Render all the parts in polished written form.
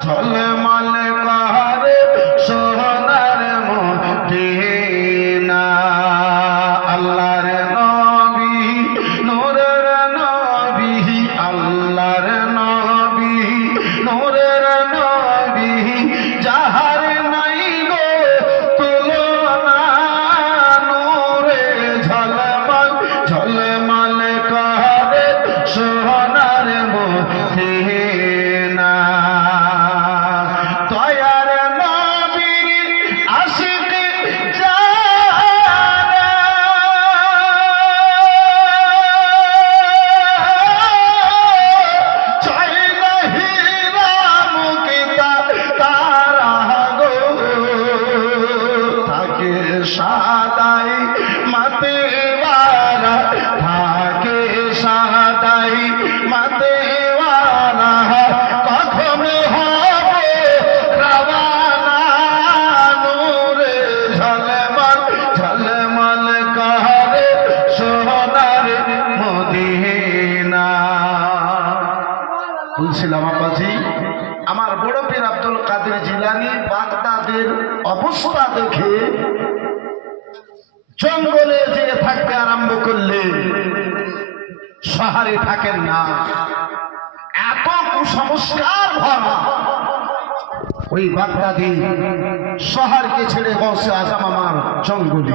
ঝলমল করে সোনার মদিনা আল্লাহর নবী নূরের নবী আল্লাহর নবী নূরের নবী যাহার নাই গো তুলনা নূরে ঝলমল ঝলমল করে সোনার মদিনা সাদাই মাতেওয়ালা থাকে সাদাই মাতেওয়ালা কখন হবে রওয়ানা নূরে ঝলমল ঝলমল করে সোনার মদিনা। বলছিলাম আপাজি আমার বড় পীর আব্দুল কাদের জিলানী বাগদাদের অবস্থা দেখে জঙ্গলে যে থাকতে আরম্ভ করলে শহরে থাকেন না, এত কুসংস্কার ভরা ওই বাগদাদি শহরকে ছেড়ে গৌসে আজম আমার জঙ্গলি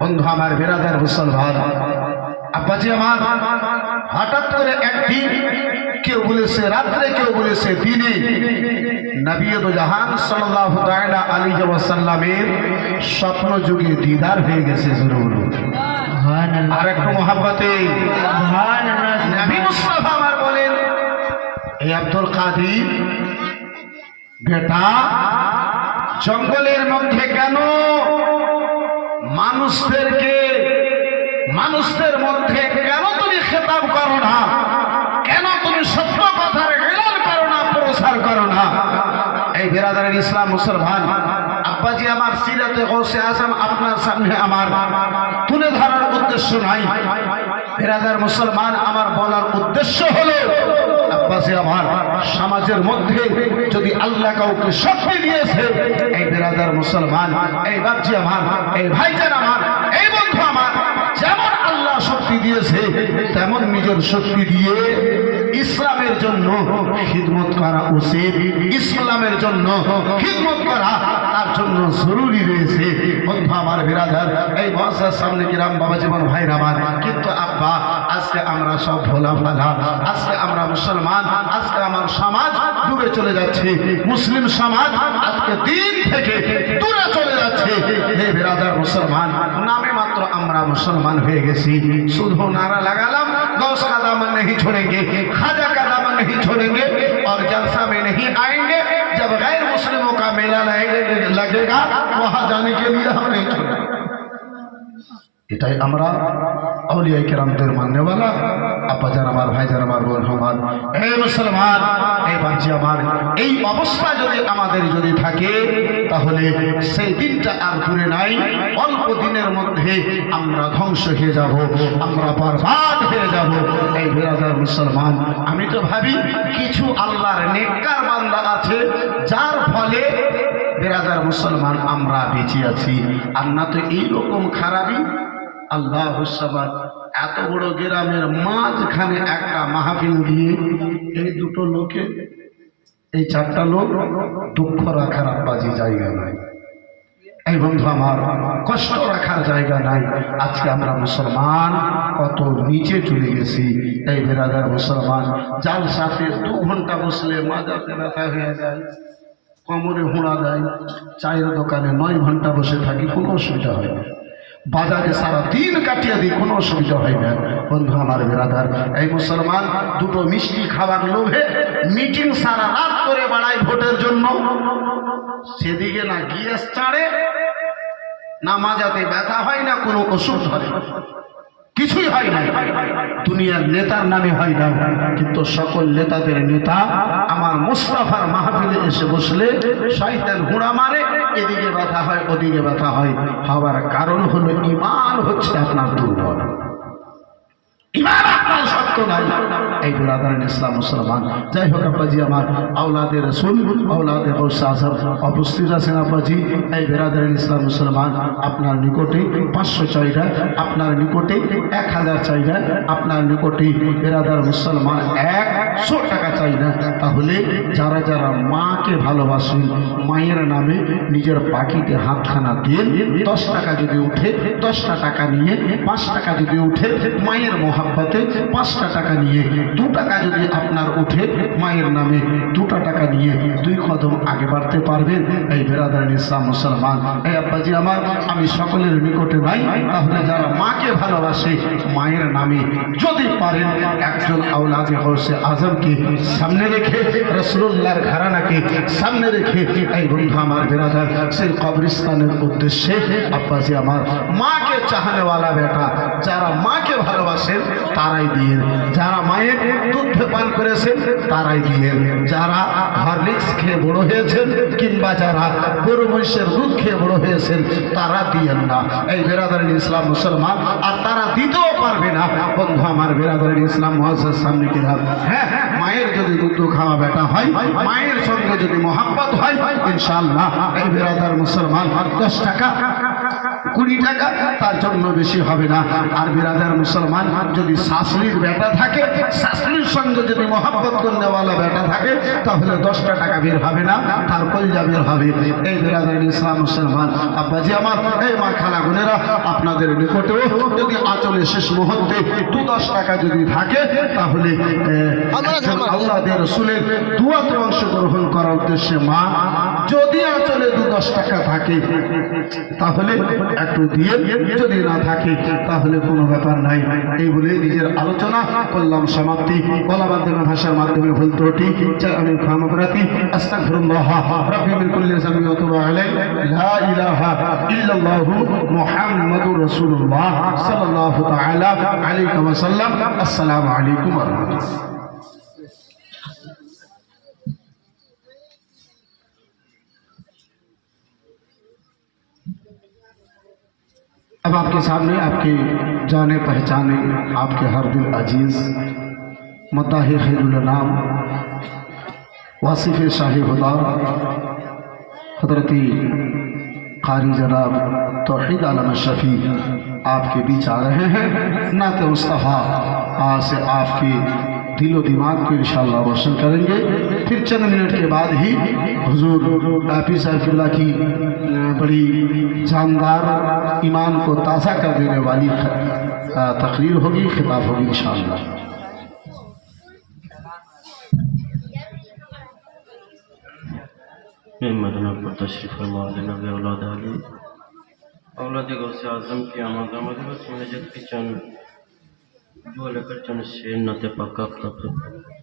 বন্ধু আমার বিরাদার মুসলমান আব্বাজি আমার হঠাৎ করে একদিন কেউ বলেছে রাত্রে কেউ বলেছে দিনে নবী দো জাহান সাল্লাল্লাহু তাআলা আলাইহি ওয়াসাল্লামের স্বপ্ন যুগে দিদার হয়ে গেছে। জরুর সুবহানাল্লাহ। আর একটু মহব্বতে সুবহানাল্লাহ। নবী মুস্তাফা আমার বলেন, এই আব্দুল কাদের বেটা জঙ্গলের মধ্যে কেন মানুষদের মধ্যে কেন তুমি খেতাব করো না, কেন তুমি সত্য কথার এলান করো না, প্রচার করো না? এই বিরাদারের ইসলাম মুসলমান আব্বাজি আমার সিরাতে গৌসে আজম আপনার সামনে আমার তুলে ধরার উদ্দেশ্য নাই। বিরাদার মুসলমান আমার বলার উদ্দেশ্য হলো আব্বাজি আমার সমাজের মধ্যে যদি আল্লাহ কাউকে শক্তি দিয়েছে, এই বিরাদার মুসলমান, এই বাচ্চা আমার, এই ভাইজান আমার, এই বন্ধু আমার, যেমন আল্লাহ শক্তি দিয়েছে তেমন নিজের শক্তি দিয়ে ইসলামের জন্য খিদমত করা উচিত। ইসলামের জন্য খিদমত করা তার জন্য জরুরি রয়েছে। বন্ধু আমার বিরাদার এই মহাসার সামনে কিরাম বাবা জীবন ভাইরা আমার, কিন্তু আব্বা আজকে আমরা সব ভোলা ভালা, আজকে আমরা মুসলমান, আজকে আমার সমাজ ডুবে চলে যাচ্ছে, মুসলিম সমাজ আজকে দিন থেকে দূরে চলে যাচ্ছে। হে বিরাদার মুসলমান, নামে মাত্র আমরা মুসলমান হয়ে গেছি, শুধু নারা লাগালাম गौस का दामन नहीं छोड़ेंगे, खाजा का दामन नहीं छोड़ेंगे और जलसा में नहीं आएंगे। जब गैर मुस्लिमों का मेला लगेगा वहां जाने के लिए हम नहीं छोड़ेंगे। এটাই আমরা আউলিয়া কিরামদের মাননেওয়ালা আব্বাজান আমার, ভাইজান আমার, বোন আমার, হে মুসলমান, এই বাচ্চা আমার, এই অবস্থা যদি আমাদের যদি থাকে তাহলে সেই দিনটা আর দূরে নাই। অল্প দিনের মধ্যে আমরা ধ্বংস হয়ে যাব, আমরা বরবাদ হয়ে যাব। এই বিরাদার মুসলমান, আমি তো ভাবি কিছু আল্লাহর নেককার বান্দা আছে যার ফলে বিরাদার মুসলমান আমরা বেঁচে আছি, আর না তো এইরকম খারাপই। আল্লাহ সাবাদ, এত বড় গ্রামের মাঝখানে একটা মাহফিল দিয়ে এই দুটো লোকে, এই চারটা লোক দুঃখ রাখার আব্বাজি জায়গা নাই। এই বন্ধু আমার, কষ্ট রাখার জায়গা নাই। আজকে আমরা মুসলমান কত নিচে চলে গেছি। এই বিরাদার মুসলমান, যার সাথে 2 ঘন্টা বসলে মাজাতে ব্যথা হয়ে যায়, কোমরে হুঁড়া দেয়, চায়ের দোকানে 9 ঘন্টা বসে থাকি, কোনো অসুবিধা হয় না। বাজারে সারা দিন কাটিয়ে দিই, কোনো অসুবিধা হয় না। বন্ধু আমার বিরাদার, এই মুসলমান দুটো মিষ্টি খাবার লোভে মিটিং সারা রাত করে বাড়ায় ভোটের জন্য, সেদিকে না গ্যাস চাড়ে, না মাজাতে ব্যথা হয়, না কোনো ওষুধ হয়, কিছুই হয় না। দুনিয়ার নেতার নামে হয় না, কিন্তু সকল নেতাদের নেতা আমার মুস্তাফার মাহফিলে এসে বসলে শয়তান হুড়া মারে, এদিকে ব্যথা হয়, ওদিকে ব্যথা হয়। হওয়ার কারণ হলো ঈমান হচ্ছে আপনার দুর্বল। ঈমান নাই সত্য নাই। এই বিরাদারান ইসলাম মুসলমান, যাই হোক আব্বাজি আমার আওলাদে রসুল আওলাদে গৌসে আজম উপস্থিত আছেন। আব্বাজি এই বিরাদারান ইসলাম মুসলমান আপনার নিকটে 500 চাইরা, আপনার নিকটে 1000 চাইরা, আপনার নিকটে বিরাদার মুসলমান 100 টাকা চাইরা। তাহলে যারা যারা মাকে ভালোবাসেন, মায়ের নামে নিজের পাখিতে হাতখানা দিয়ে 10 টাকা যদি উঠে 10টা টাকা নিয়ে, 5 টাকা যদি উঠে মায়ের মোহাব্বতে 5টা টাকা নিয়ে, 2 টাকা যদি আপনার উঠে মায়ের নামে 2টা টাকা নিয়ে 2 কদম আগে বাড়তে পারবেন। এই বিরাদারান ইসলাম মুসলমান, এই আব্বাজি আমার আমি সকলের নিকটে নাই, তাহলে যারা মাকে ভালোবাসে মায়ের নামে যদি পারেন একজন আওলাদে গৌসে আজমকে সামনে রেখে, রাসূলুল্লাহর ঘরানাকে সামনে রেখে, এই বন্ধু আমার বিরাদার সেই কবরস্থানের উদ্দেশ্যে আব্বাজি আমার মাকে চাহানেওয়ালা বেটা যারা মাকে ভালোবাসেন তারাই দিয়ে, যারা মায়ের দুধ পান করেছেন তারাই দিয়ে, যারা হরলিক্স খেয়ে বড় হয়েছেন কিংবা যারা গরু মহিষের দুধ খেয়ে বড় হয়েছেন তারা দিয়েন না। এই বিরাদারান ইসলাম মুসলমান, আর তারা দিতেও পারবে না। বন্ধু আমার বিরাদারান ইসলাম মুআজ্জাজ সামনে কিরাম, হ্যাঁ মায়ের যদি দুধ খাওয়া বেটা হয়, মায়ের সঙ্গে যদি মোহাব্বত হয়, ইনশাআল্লাহ এই বিরাদার মুসলমান 10 টাকা 20 টাকা তার জন্য বেশি হবে না। আর বিরাদার মুসলমান যদি শাশুড়ির বেটা থাকে, শাশুড়ির সঙ্গে যদি মোহাব্বত করনেওয়ালা বেটা থাকে, তাহলে 10টা টাকা বের হবে না, তার কলজা বের হবে। এই বিরাদার ইসলাম মুসলমান আব্বাজি আমার, এই মা খালা বোনেরা, আপনাদের নিকটেও যদি আঁচলে শেষ মুহূর্তে 2-10 টাকা যদি থাকে, তাহলে আল্লাহর রাসূলের দুআতে অংশগ্রহণ করার উদ্দেশ্যে মা যদি আঁচলে 2-10 টাকা থাকে তাহলে একটু দিয়ে, যদি না থাকে তাহলে কোনো ব্যাপার নাই। এই বলে নিজের আলোচনা করলাম সমাপ্তি। বলা মাধ্যমে ভাষার মাধ্যমে ভুল ত্রুটি আমি ক্ষমা প্রার্থী। আস্তাগফিরুল্লাহ রাব্বি মিন কুল্লি যামবি ওয়া তুবু আলাইহি, লা ইলাহা ইল্লাল্লাহু মুহাম্মাদুর রাসূলুল্লাহ সাল্লাল্লাহু তাআলা আলাইহি ওয়া সাল্লাম। আসসালামু আলাইকুম ওয়া রাহমাতুল্লাহ। अब आपके सामने आपके जाने पहचाने, आपके हर दिल अजीज मद्दाह खैरुल अनाम वासिफ शाही खुदा हजरती कारी जनाब तौहीद आलम शफी आपके बीच आ रहे हैं। नात मुस्तफ़ा आज से आपके दिलो दिमाग को इंशाअल्लाह रोशन करेंगे। फिर चंद मिनट के बाद ही हुजूर पीर साहिबुल्लाह की बड़ी जानदार ईमान को ताज़ा कर देने वाली तकरीर होगी, खिताब होगी इंशाअल्लाह। मदीना पर तशरीफ फरमा जनाब औलाद अली औलाद गौसे आजम की आमद बस मुझे की चंद जो लेकर चंद शेर नते पक्का तक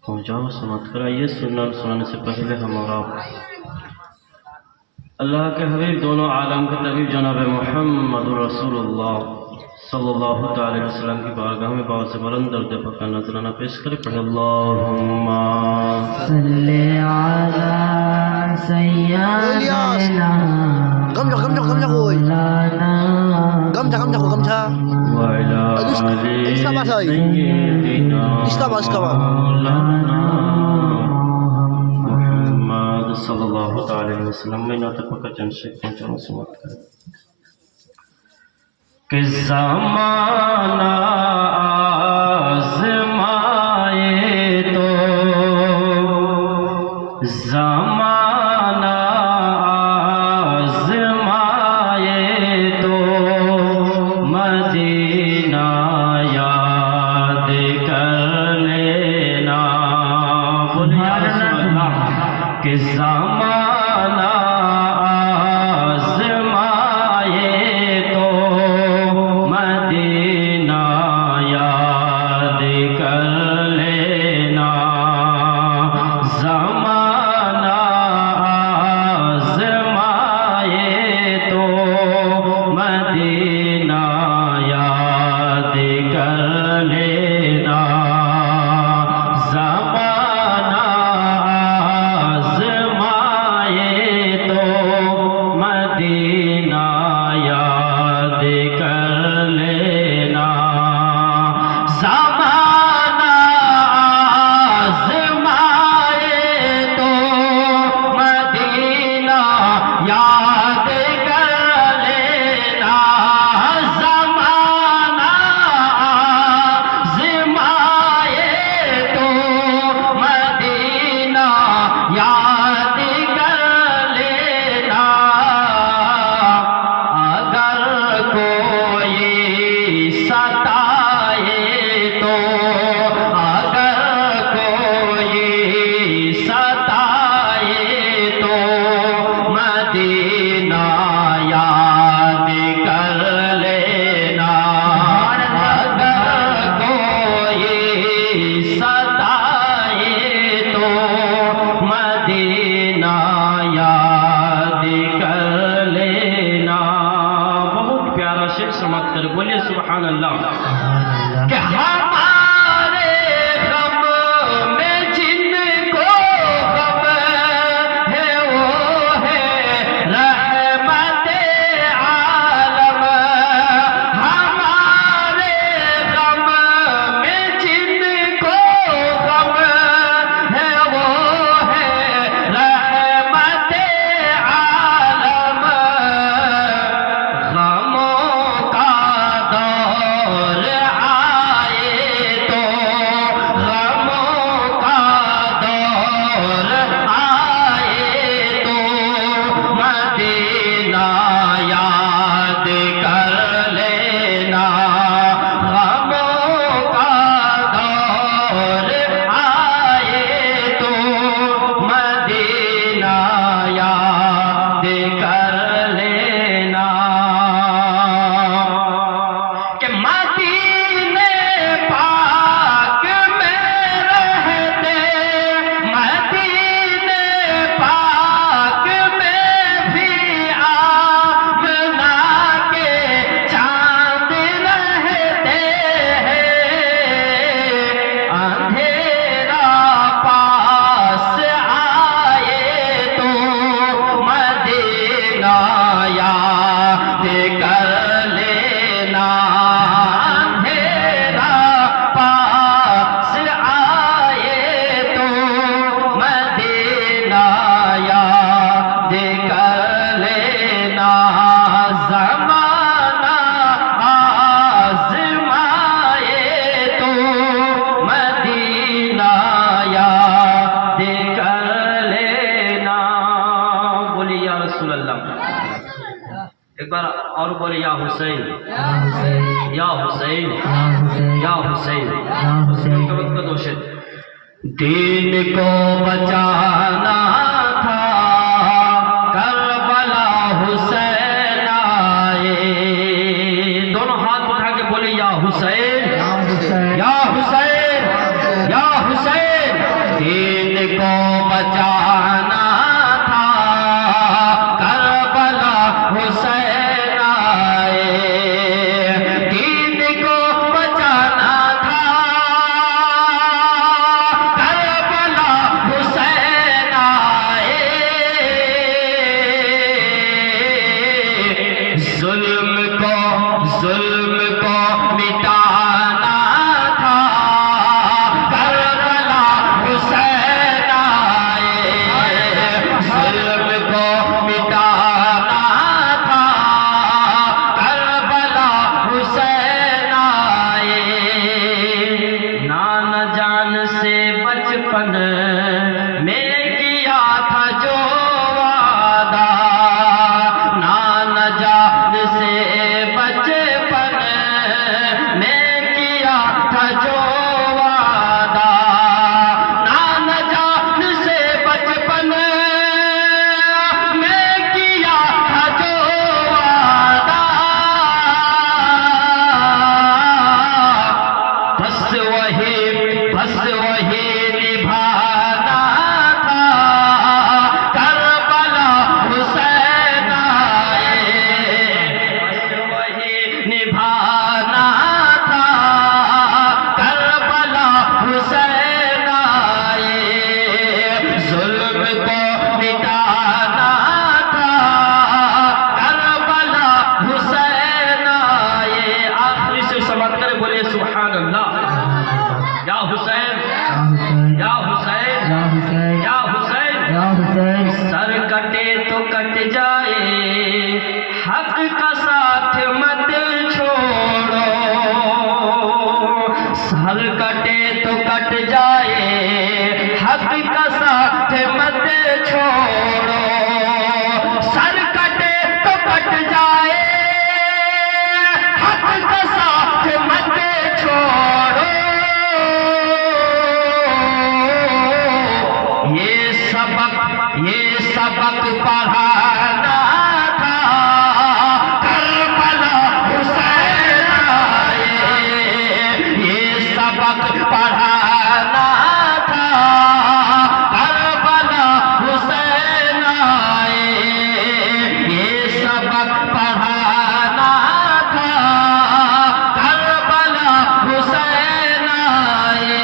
पहुँचाओ समाप्त कराइए। सुनाने से पहले हम और आप अल्लाह के हबीब दोनों आलम के तबीब जनाब मुहम्मद रसूलुल्लाह सल्लल्लाहु अलैहि वसल्लम की बारगाह में बहुत से बुलंद दर्द पक्का नजराना पेश करे। पढ़े अल्लाहुम्मा सल्ले अला सय्यिदना Gamja koy. Gamja wa ila ali Iskaba say. sayyidina Iskaba. Muhammad sallallahu alaihi wasallam में नाते पक्का चंद शेर पहुँचाओ समाप्त करें। कि ज़माना आज़माए तो ज़माना आज़माए तो मदीना याद कर लेना। बोलिए या रसूल अल्लाह। कि ज़माना یاد کر لینا اگر کوئی ستائے تو، اگر کوئی ستائے تو مدینہ یاد کر لینا، اگر کوئی ستائے تو مدینہ یاد کر لینا۔ بہت پیارا شعر سماعت کر بولے سبحان اللہ۔ کہ ہمارے غم میں جن کو غم ہے وہ ہے رحمت عالم، ہمارے غم میں جن کو غم ہے وہ ہے رحمت عالم، غموں کا دور آئے تو، غموں کا دور آئے تو مدینہ یاد کر لینا، غموں کا دور آئے تو مدینہ یاد کر لینا۔ کہ مدینے پاک میں رہتے، مدینے پاک میں بھی آمنہ کے چاند رہتے ہیں، اندھیرا پاس آئے تو مدینہ یاد کر لینا، اندھیرا پاس آئے تو مدینہ یاد کر لینا، زمانہ آزمائے تو مدینہ یاد کر لینا۔ بولی یا رسول اللہ، ایک بار اور بولے یا حسین، یا حسین، یا حسین۔ دین کو بچانا تھا کربلا حسین آئے، دونوں ہاتھ اٹھا کے بولے یا حسین، یا حسین، یا حسین۔ دین کو بچانا تھا کربلا حسین آئے، دین کو بچانا تھا کربلا حسین آئے، ظلم کو مٹانا تھا کربلا حسین آئے، ظلم کو مٹانا تھا کربلا حسین آئے، نانا جان سے بچپن میں کیا تھا جو وعدہ، نانا جان سے بچپن میں کیا تھا جو وعدہ، نانا جان سے بچپن میں کیا تھا جو وعدہ، بس وہی نبھانا تھا کربلا حسین آئے، بس وہی نبھانا تھا کربلا حسین آئے، ظلم کو مٹانا تھا کربلا حسین آئے۔ آخری سے سمجھ کر بولے سبحان اللہ۔ یا حسین، یا حسین، یا حسین، سر کٹے تو کٹ جائے حق کا ساتھ مت چھوڑو، سر کٹے تو کٹ جائے حق کا ساتھ مت یہ سبق پڑھانا تھا کربلا حسین آئے یہ سبق پڑھانا تھا کربلا حسین آئے یہ سبق پڑھانا تھا کربلا حسین آئے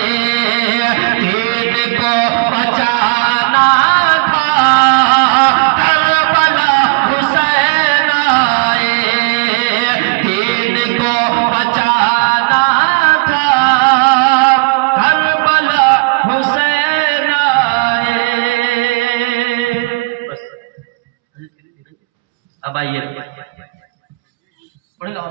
دین کو بچانا تھا کربلا حسین آئے دین کو بچانا تھا کربلا حسین آئے اب آئیے پڑھیں گا